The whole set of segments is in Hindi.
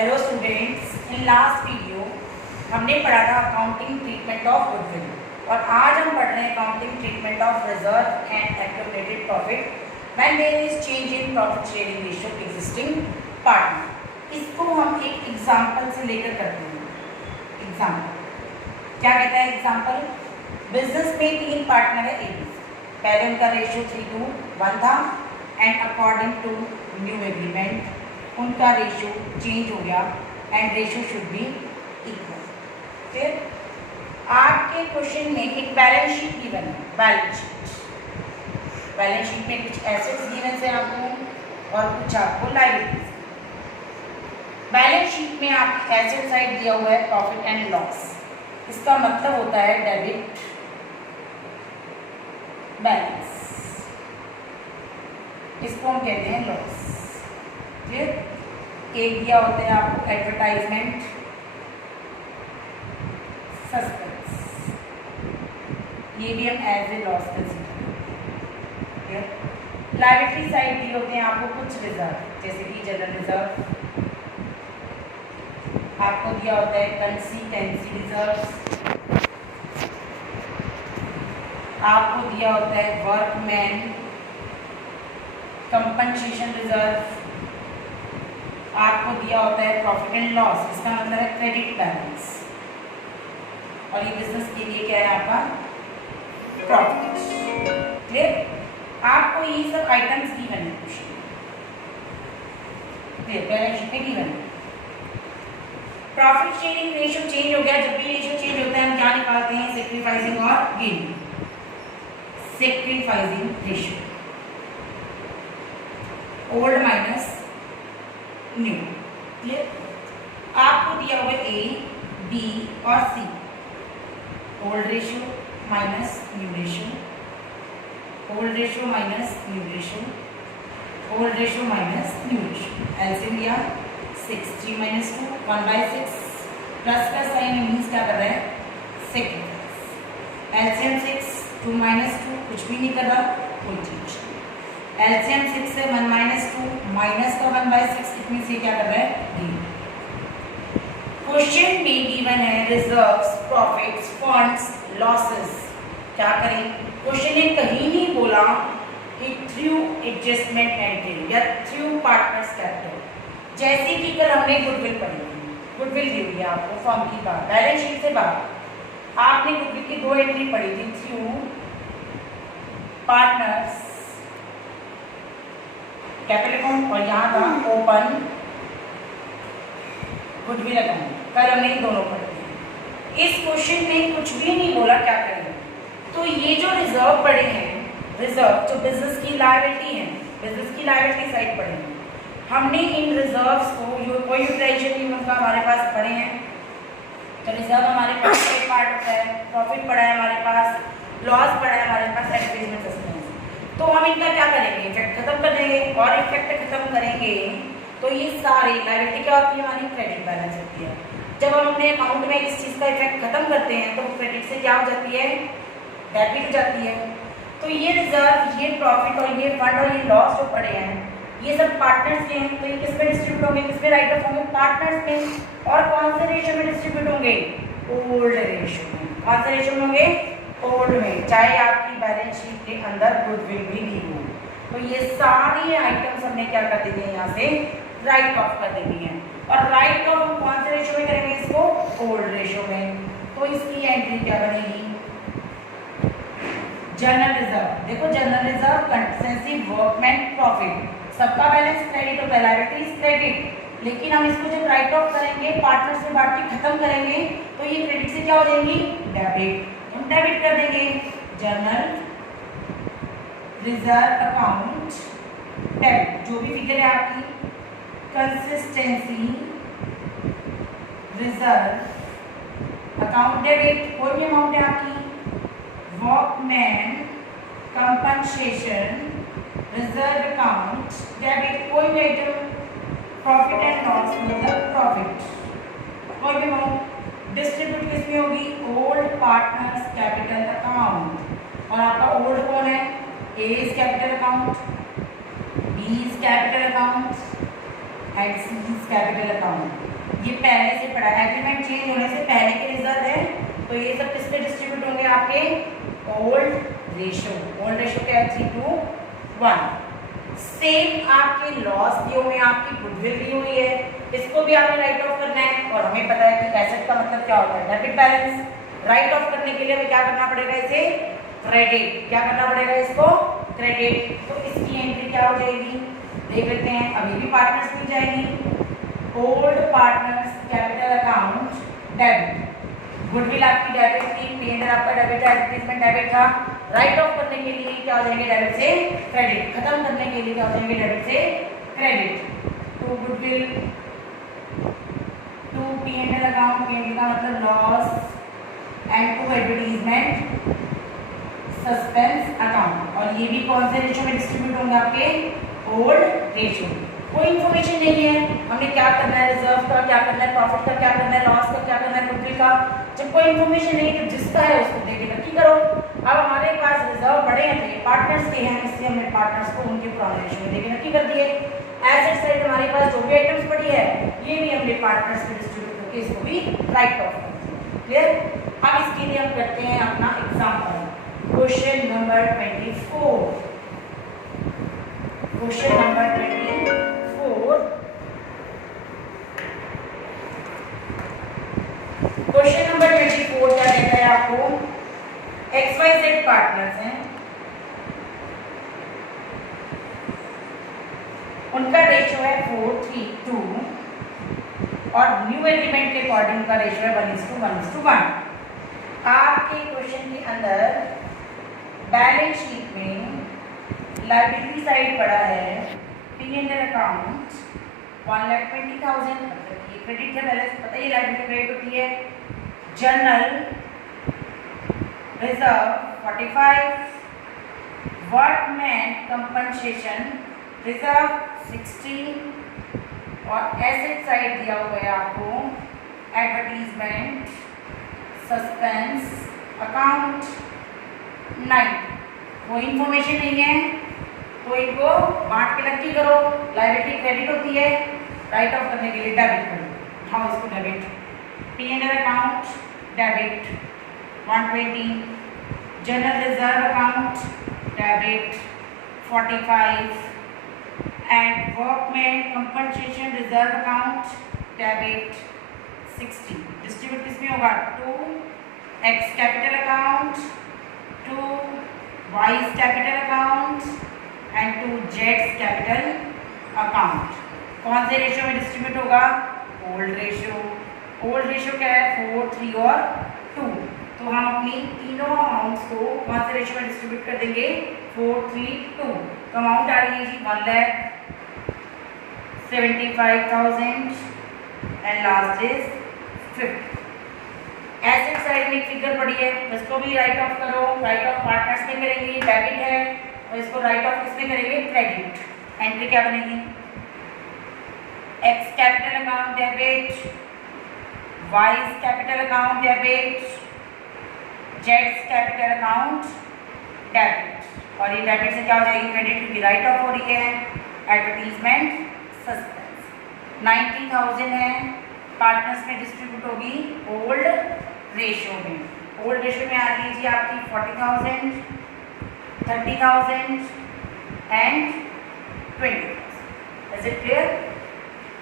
Hello students, in last video हमने पढ़ा था अकाउंटिंग ट्रीटमेंट ऑफ गुडविल और आज हम पढ़ रहे हैं accounting treatment of reserve and accumulated profit when there is change in profit sharing ratio existing partner. इसको हम एक एग्जांपल से लेकर करते हैं। एग्जांपल क्या कहता है? एग्जांपल, बिजनेस में 3 पार्टनर है ए बी। पहले उनका रेशियो 3:1 था and according to new agreement उनका रेशियो चेंज हो गया and ratio should be equal. फिर आपके क्वेश्चन में एक बैलेंस शीट गिवन है। बैलेंस शीट में कुछ एसेट्स गिवन है आपको और कुछ आपको लायबिलिटीज। बैलेंस शीट में आपकी एसेट साइड दिया हुआ है प्रॉफिट एंड लॉस। इसका मतलब होता है डेबिट बैलेंस, इसको हम कहते हैं लॉस। एक दिया होता है आपको एडवर्टाइजमेंट सस्पेंस, ये भी हम एज ए लॉस कंसीडर करते हैं। लायबिलिटी साइड दिए होते हैं आपको कुछ रिजर्व, जैसे कि जनरल रिजर्व, आपको दिया होता है कंसिस्टेंसी रिजर्व, आपको दिया होता है वर्कमैन कंपनसेशन रिजर्व, आपको दिया होता है प्रॉफिट एंड लॉस, इसका मतलब है क्रेडिट बैलेंस, और ये बिजनेस के लिए क्या है आपका प्रॉफिट। क्लियर? आपको ये सब आइटम्स गिवन है क्वेश्चन क्लियर, बैलेंस शीट में गिवन है। प्रॉफिट शेयरिंग रेशियो चेंज हो गया। जब भी रेशियो चेंज होता है हम क्या निकालते हैं? सेक्रीफाइसिंग और gain. Sacrificing ratio old minus new. Clear? आपको दिया हुआ ए बी और C, old ratio minus new ratio, old ratio minus new ratio, old ratio minus new ratio. LCM लिया 6, 3 - 2 1/6 प्लस का साइन मीन्स क्या कर रहा है? सेक्रीफाइस। एलसीएम 6 2 - 2 कुछ भी नहीं कर रहा, कोई चीज। एलसीएम 6 से 1 - 2 माइनस का 1/6, इतनी से क्या कर रहा है? डी। क्वेश्चन में गिवन है रिजर्व्स, प्रॉफिट्स, फंड्स, लॉसेस। क्या करें? क्वेश्चन ने कहीं नहीं बोला कि थ्रू एडजस्टमेंट एंट्री या थ्रू पार्टनर्स कैपिटल। जैसे कि कल हमने गुडविल पढ़ी थी, गुडविल दी हुई है आपको फॉर्म की बात, बैलेंस शीट से बात। आपने गुडविल की 2 एंट्री पढ़ी थी, थ्रू पार्टनर्स कैपिटल अकाउंट और यहाँ था ओपन गुडविल अकाउंट। कल हमने दोनों पढ़े थे। इस क्वेश्चन में कुछ भी नहीं बोला क्या करें। तो ये जो रिजर्व पढ़े हैं, रिजर्व जो बिजनेस की लायबिलिटी है, बिजनेस की लायबिलिटी साइड पढ़े हैं, हमने इन रिजर्व्स को कोई यूटिलाइजेशन नहीं उनका हमारे पास पढ़े हैं। तो रिजर्व हमारे पास एक पार्ट होता है, प्रॉफिट पड़ा है हमारे पास, लॉस पड़ा है हमारे पास, एडवर्टाइजमेंट सस्पेंस। तो हम इनका क्या करेंगे? इफेक्ट खत्म कर देंगे, और इफेक्ट खत्म करेंगे तो ये सारी लायबिलिटी क्या होती है? हमारी क्रेडिट बैलेंस होती है। जब हम अपने अकाउंट में इस चीज़ का इफेक्ट खत्म करते हैं तो क्रेडिट से क्या हो जाती है? डेबिट हो जाती है। तो ये रिजर्व, ये प्रॉफिट और ये फंड और ये लॉस जो पड़े हैं, ये सब पार्टनर्स के हैं। तो ये किस में डिस्ट्रीब्यूट होंगे? किस में राइट ऑफ होंगे? पार्टनर्स में। और कौन से रेशियो में डिस्ट्रीब्यूट होंगे? ओल्ड रेशियो में। कौन से रेशियो में होंगे? ओल्ड में, चाहे आपकी बैलेंस शीट के अंदर गुडविल भी दी हो। तो ये सारी आइटम्स हमने क्या कर देनी है? यहाँ से राइट ऑफ कर देनी है। और राइट ऑफ हम कौन से रेशियो में करेंगे? इसको ओल्ड रेशियो में। तो इसकी एंट्री क्या बनेगी? General reserve. देखो, general reserve, consistency, workman, profit, सबका बैलेंस क्रेडिट और लायबिलिटीज क्रेडिट। लेकिन हम इसको जब राइट ऑफ करेंगे, पार्टनर्स में बांट के खत्म करेंगे, तो ये क्रेडिट से क्या हो जाएंगी? डेबिट। हम डेबिट कर देंगे। जनरल रिजर्व अकाउंट डेबिट, जो भी फिगर है आपकी, कंसिस्टेंसी रिजर्व अकाउंट डेबिट, कोई भी अमाउंट है आपकी, workman compensation reserve account debit, कोई भी आइटम, प्रॉफिट एंड लॉस मतलब प्रॉफिट, कोई भी अमाउंट डिस्ट्रीब्यूट किसमें होगी? Old partners capital account. और आपका ओल्ड कौन है? A is capital account, B is capital account, at C's capital account. ये पहले से पड़ा है, एग्रीमेंट चेंज होने से पहले के रिजर्व है, तो ये सब किस पे डिस्ट्रीब्यूट होंगे आपके ओल्ड रेशो। ओल्ड रेशो क्या है 3:1। सेम आपके लॉस दिए हुए, आपकी गुडविल दी हुई है, इसको भी आपने राइट ऑफ करना है। और हमें पता है कि एसेट का मतलब क्या होता है डेबिट बैलेंस। राइट ऑफ करने के लिए हमें क्या करना पड़ेगा, इसे क्रेडिट। क्या करना पड़ेगा इसको, क्रेडिट। तो इसकी एंट्री क्या हो जाएगी देख लेते हैं। अभी भी पार्टनर्स मिल जाएंगी। Old partners capital account debit. Goodwill आपकी डेबिट थी, P&L आपका डेबिट है, एडवर्टाइजमेंट डेबिट था। राइट ऑफ करने के लिए क्या हो जाएंगे डेबिट से क्रेडिट। खत्म करने के लिए क्या हो जाएंगे डेबिट से credit. To goodwill, to P&L account, P&L का मतलब loss, and to advertisement suspense account. और ये भी कौन से रेशो में डिस्ट्रीब्यूट होंगे आपके ओल्ड रेशो। कोई इन्फॉर्मेशन नहीं है, हमने क्या करना है रिजर्व का, क्या करना है प्रॉफिट का, क्या करना है लॉस का, क्या करना है गुडविल का। जब कोई इन्फॉर्मेशन नहीं है तो जिसका है उसको देके नक्की करो। अब हमारे पास रिजर्व बड़े हैं तो ये पार्टनर्स के हैं, इसलिए हमने पार्टनर्स को उनके पुराने रेशो में देके नक्की कर दिए। एसेट साइड हमारे पास जो भी आइटम्स पड़ी है ये भी हमने पार्टनर्स में डिस्ट्रीब्यूट करके इसको भी राइट ऑफ कर दिया। क्लियर। अब इसके लिए हम करते हैं अपना example. Question number 24। Question number 24 question number 24 क्या देता है आपको, XYZ पार्टनर्स हैं, उनका रेशियो है 4:3:2 और न्यू एग्रीमेंट के अकॉर्डिंग का रेशियो है 1:1:1। आपके क्वेश्चन के अंदर बैलेंस शीट में लायबिलिटी साइड पड़ा है P&L अकाउंट 1,20,000, मतलब ये क्रेडिट है, बैलेंस पता ही लायबिलिटी क्रेडिट होती है। General reserve 45, workman compensation reserve 60 और एसेट साइड दिया हुआ है आपको एडवर्टीजमेंट सस्पेंस अकाउंट 9। कोई इंफॉर्मेशन नहीं है तो इनको बांट के नक्की करो। लायबिलिटी क्रेडिट होती है, राइट ऑफ करने के लिए डेबिट करो। उठाओ इसको debit. P&L account debit 120, general reserve account debit 45 and workman compensation reserve account debit 60। Distribute किसमें होगा, to X capital account, to Y's capital account and to जेड्स कैपिटल अकाउंट। कौन से रेशियो में डिस्ट्रीब्यूट होगा, ओल्ड रेशियो। ओल्ड रेशियो क्या है 4, 3 और 2। तो हम अपनी तीनों अमाउंट्स को कौन से रेशियो में डिस्ट्रीब्यूट कर देंगे 4, 3, 2। तो अमाउंट आ रही है जी 1,75,000 and last is 50। Asset side में एक फिगर पड़ी है, इसको भी राइट ऑफ करो। राइट ऑफ पार्टनर्स में करेंगे, डेबिट है, और इसको राइट ऑफ किसमें करेंगे, क्रेडिट। एंट्री क्या बनेगी, x capital account debit, wise capital account debit, Jades capital account debit. और ये डेबिट से क्या हो जाएगी, क्रेडिट, क्योंकि राइट ऑफ हो रही है। एडवर्टीजमेंट सस्पेंस 90,000 है, पार्टनर्स में डिस्ट्रीब्यूट होगी ओल्ड रेशियो में। ओल्ड रेशियो में आ रही है जी आपकी 40,000, 30,000 and 20,000। Is it clear.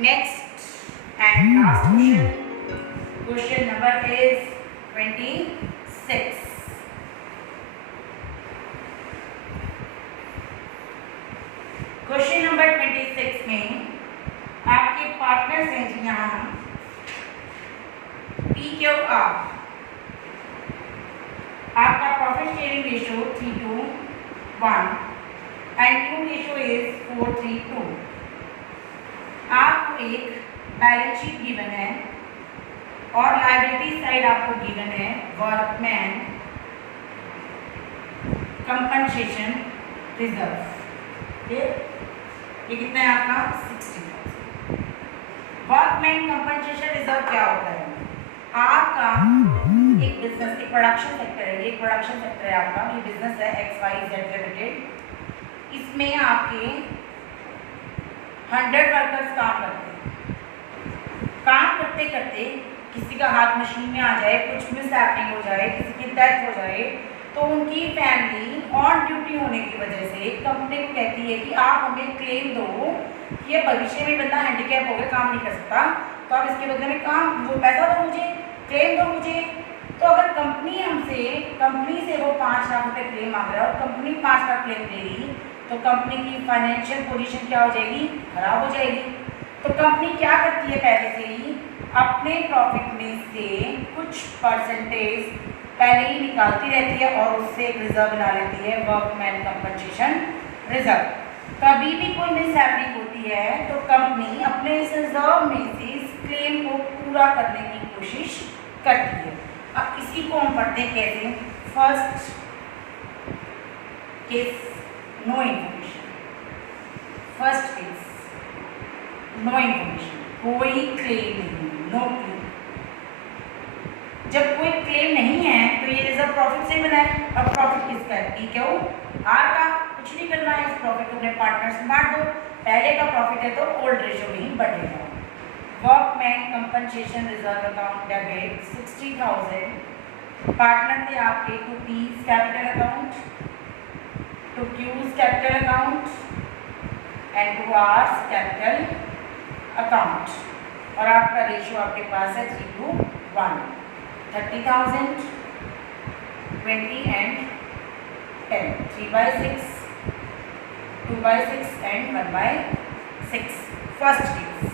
Next and last question, question number is 26। Question number 26 में आपके पार्टनर्स हैं जी यहाँ PQR। आपका profit sharing ratio 3:1 and new ratio is 4:3:2। आपको एक बैलेंस शीट गिवन है और लायबिलिटी साइड आपको गिवन है वर्कमैन कंपनसेशन रिजर्व। ये कितना है आपका 60,000। वर्कमैन कंपनसेशन रिजर्व क्या होता है, आपका एक बिजनेस, एक प्रोडक्शन सेक्टर है, ये प्रोडक्शन सेक्टर है आपका, ये बिजनेस है XYZ लिमिटेड। इसमें आपके 100 वर्कर्स काम करते हैं। काम करते करते किसी का हाथ मशीन में आ जाए, कुछ मिसहैपनिंग हो जाए, किसी की डेथ हो जाए, तो उनकी फैमिली ऑन ड्यूटी होने की वजह से कंपनी को कहती है कि आप हमें क्लेम दो कि ये भविष्य में बंदा हैंडीकैप हो गया, काम नहीं कर सकता, तो आप इसके बदले में काम वो पैसा दो मुझे, क्लेम दो मुझे। तो अगर कंपनी से वो 5 लाख रुपये क्लेम मांग रहा है और कंपनी 5 लाख क्लेम दे रही, तो कंपनी की फाइनेंशियल पोजीशन क्या हो जाएगी? खराब हो जाएगी। तो कंपनी क्या करती है, पहले से ही अपने प्रॉफिट में से कुछ परसेंटेज पहले ही निकालती रहती है और उससे एक रिजर्व बना लेती है, वर्कमैन कंपनसेशन रिजर्व। कभी भी कोई मिसहैपनिंग होती है तो कंपनी अपने इस रिजर्व में से इस क्लेम को पूरा करने की कोशिश करती है। अब इसी को हम पढ़ते हैं कैसे। First case, no information. First case, no information, कोई क्लेम नहीं, नो क्लेम। जब कोई क्लेम नहीं है तो ये रिजर्व प्रॉफिट से बना है। अब प्रॉफिट किसका है? पी क्यू आर का। कुछ नहीं करना है, इस प्रॉफिट को अपने पार्टनर्स में बांट दो। पहले का प्रॉफिट है तो ओल्ड रेशियो में ही बढ़ेगा। Workman compensation reserve account debit 60,000। Partner थे आपके to P's capital account, to Q's capital account and to R's capital account. और आपका रेशियो आपके पास है 3:1। 30,000, 20 and 10, 3/6, 2/6 and 1/6. First case.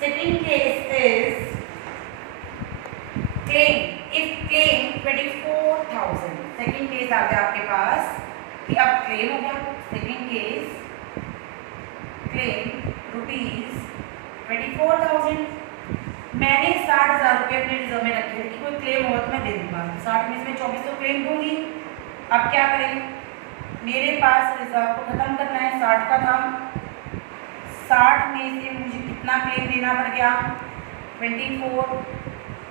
Second case is claim. If claim 24,000. Second case आ गया आपके पास कि अब claim हो गया। Second case claim rupees 24,000। मैंने 60,000 रुपये अपने रिजर्व में रखे थे कि कोई क्लेम होगा तो मैं दे दूंगा। 60 में से 24 तो क्लेम दूंगी। अब क्या करें, मेरे पास रिजर्व को खत्म करना है। 60 का था, 60 में से मुझे कितना क्लेम देना पड़ गया? 24।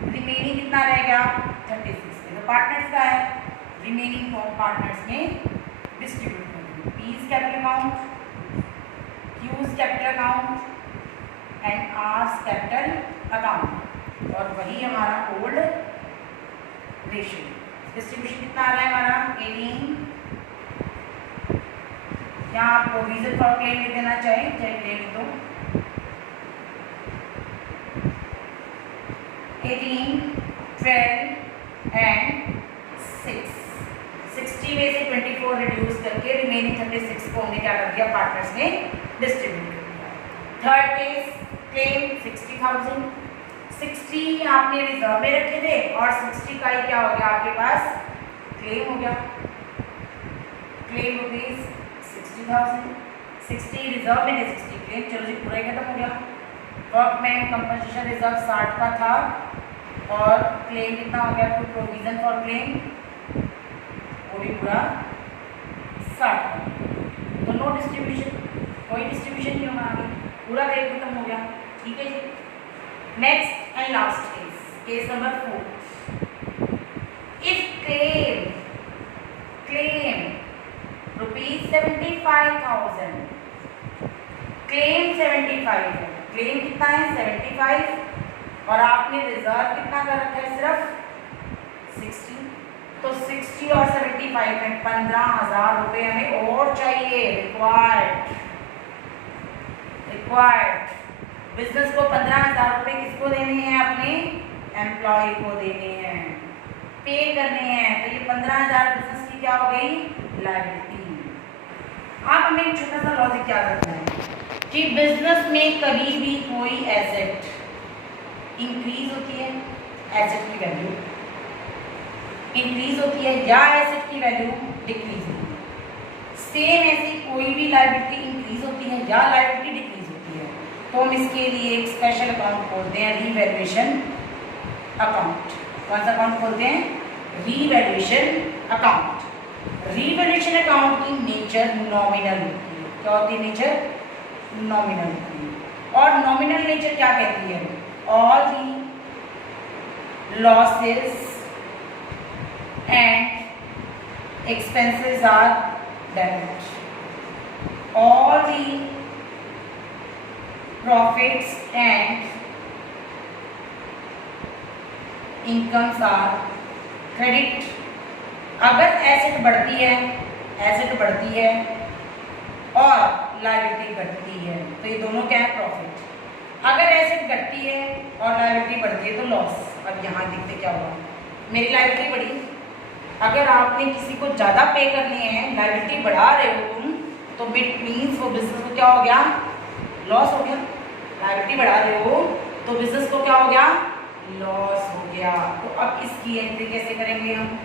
रिमेनिंग कितना रह गया? 36। तो पार्टनर्स का है, रिमेनिंग को पार्टनर्स में डिस्ट्रीब्यूट कर दूँगी। P's capital account, Q's capital account and R's capital account. और वही हमारा ओल्ड रेशियो। डिस्ट्रीब्यूशन कितना आ रहा है हमारा? 18। यहाँ आप प्रोविजन फॉर क्लेम लिख देना चाहे क्लेम लिख दो। 18, 12 एंड 6। 60 में से 24 रिड्यूस करके रिमेनिंग 36 को हमने क्या कर दिया? पार्टनर्स में डिस्ट्रीब्यूट कर दिया। Third case claim 60,000। 60 आपने रिजर्व में रखे थे और 60 का ही क्या हो गया आपके पास? क्लेम हो गया। Claim rupees 60,000। 60 रिजर्व में थे, 60 क्लेम। चलो जी, पूरा ही खत्म हो गया। वर्कमैन कंपनसेशन रिजर्व 60 का था और क्लेम कितना हो गया? टू प्रोविजन फॉर क्लेम, वो भी पूरा 60। तो नो डिस्ट्रीब्यूशन, कोई डिस्ट्रीब्यूशन नहीं होगा आगे, पूरा क्लेम खत्म हो गया। ठीक है ji. Next and last case, case number 4। If claim rupees 75,000। Claim 75 है। क्लेम कितना है? 75 और आपने रिजर्व कितना कर रखा है? सिर्फ 60। तो 60 और 75 में 15,000 रुपये हमें और चाहिए। रिक्वायर्ड। बिजनेस को 15,000 रुपये किसको देने हैं? अपने एम्प्लॉय को देने हैं, पे करने हैं। तो ये 15,000 बिजनेस की क्या हो गई? लायबिलिटी। आप हमें एक छोटा सा लॉजिक याद रखना है कि बिजनेस में कभी भी कोई एसेट इंक्रीज होती है, एसेट की वैल्यू इंक्रीज होती है, या एसेट की वैल्यू डिक्रीज होती है। सेम ऐसी कोई भी लायबिलिटी इंक्रीज होती है या लायबिलिटी डिक्रीज होती है, तो हम इसके लिए एक स्पेशल अकाउंट खोलते हैं, रीवैल्यूएशन अकाउंट। कौन सा अकाउंट खोलते हैं? Revaluation account. रीवैल्यूएशन अकाउंट की नेचर नॉमिनल होती है। क्या होती है नेचर? नॉमिनल होती है। और नॉमिनल नेचर क्या कहती है? All the losses and expenses are debit. All the profits and incomes are credit। अगर एसेट बढ़ती है और लायबिलिटी घटती है तो ये दोनों क्या है, प्रॉफिट। अगर एसेट घटती है और लायबिलिटी बढ़ती है तो लॉस। अब यहाँ देखते क्या हुआ, मेरी लायबिलिटी बढ़ी। अगर आपने किसी को ज़्यादा पे करने हैं, लायबिलिटी बढ़ा रहे हो तुम, तो बिट मीन्स वो बिजनेस को क्या हो गया, लॉस हो गया। लायबिलिटी बढ़ा रहे हो तो बिजनेस को क्या हो गया, लॉस हो गया। तो अब इसकी एंट्री कैसे करेंगे हम?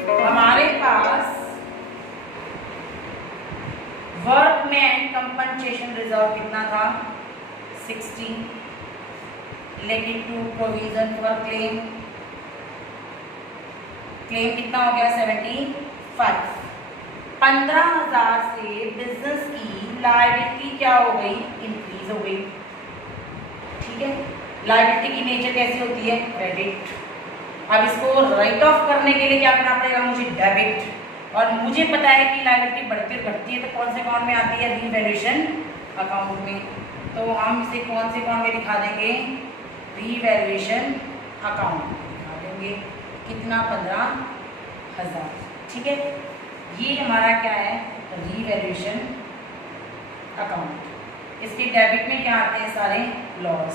हमारे पास वर्कमैन कंपनसेशन रिजर्व कितना था, 60, लेकिन टू प्रोविजन फॉर क्लेम कितना हो गया, 75। 15,000 से बिजनेस की लायबिलिटी क्या हो गई, इंक्रीज हो गई। ठीक है, लायबिलिटी की नेचर कैसी होती है, क्रेडिट। अब इसको राइट ऑफ करने के लिए क्या करना पड़ेगा मुझे, डेबिट। और मुझे पता है कि लायबिलिटी बढ़ती और घटती है तो कौन से अकाउंट में आती है, रीवैल्यूएशन अकाउंट में। तो हम इसे कौन से अकाउंट में दिखा देंगे, रीवैल्यूएशन अकाउंट दिखा देंगे। कितना, 15,000। ठीक है, ये हमारा क्या है, रीवैल्यूएशन अकाउंट। इसके डेबिट में क्या आते हैं, सारे लॉस।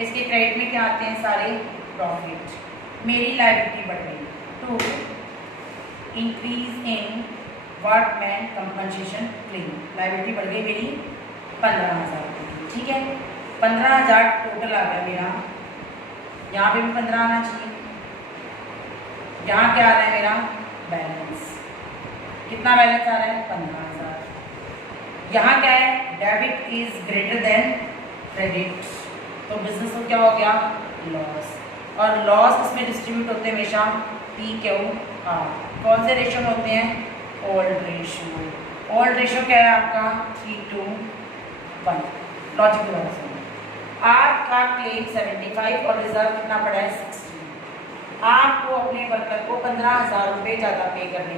इसके क्रेडिट में क्या आते हैं, सारे प्रॉफिट। मेरी लायबिलिटी बढ़ गई, to increase in workman compensation claim. Liability बढ़ गई मेरी 15,000। ठीक है, 15,000 टोटल आ गया मेरा। यहाँ पे भी 15 आना चाहिए। यहाँ क्या आ रहा है मेरा बैलेंस, कितना बैलेंस आ रहा है, 15,000। यहाँ क्या है, debit is greater than credit, तो बिजनेस को क्या हो गया, लॉस। और लॉस इसमें डिस्ट्रीब्यूट होते हैं हमेशा P/Q/R। कौन से रेशियो में होते हैं, ओल्ड रेशियो। ओल्ड रेशियो क्या है आपका, 3:1। लॉजिक लॉस है। आपका क्लेम 75 और रिजर्व कितना पड़ा है, 60। आपको अपने वर्कर को 15,000 रुपये ज़्यादा पे करने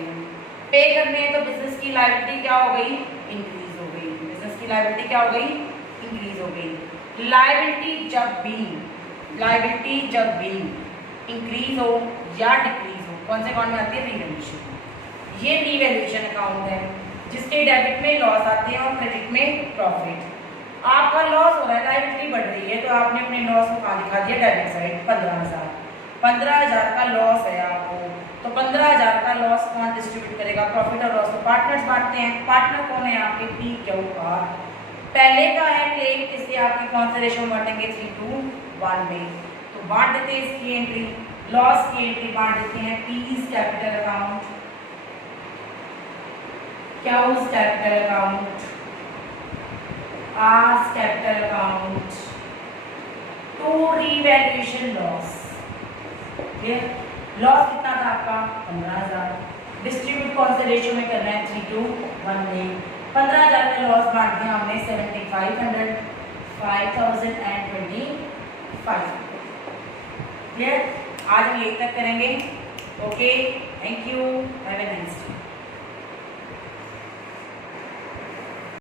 हैं तो बिजनेस की लायबिलिटी क्या हो गई, इंक्रीज हो गई। बिजनेस की लायबिलिटी क्या हो गई, इंक्रीज हो गई। लायबिलिटी जब भी इंक्रीज हो या डिक्रीज हो, कौन से अकाउंट में आती है, रीवैल्यूएशन। ये रीवैल्यूएशन अकाउंट है जिसके डेबिट में लॉस आते हैं और क्रेडिट में प्रॉफिट। आपका लॉस हो रहा है, लायबिलिटी बढ़ रही है, तो आपने अपने लॉस को कहाँ दिखा दिया, डेबिट साइड, 15,000। 15,000 का लॉस है आपको, तो 15,000 का लॉस कौन डिस्ट्रीब्यूट करेगा, प्रॉफिट और लॉस को पार्टनर्स बांटते हैं। पार्टनर कौन है आपके, P/Q/R। पहले का है क्लेम, इसलिए आपके कौन से रेशियो में बांटेंगे, 3:1 में। तो बांट देते हैं इसकी एंट्री, लॉस की एंट्री बांट देते हैं। P's capital account, Q's capital account, R's capital account, to revaluation loss. Clear, loss कितना था आपका, 15,000। डिस्ट्रीब्यूट कौन से रेशियो में करना है, 3:1 में। 15,000 में लॉस बांट दिया हमने 7,500, 5,025। क्लियर, आज हम यही तक करेंगे। Okay, thank you, have a nice day.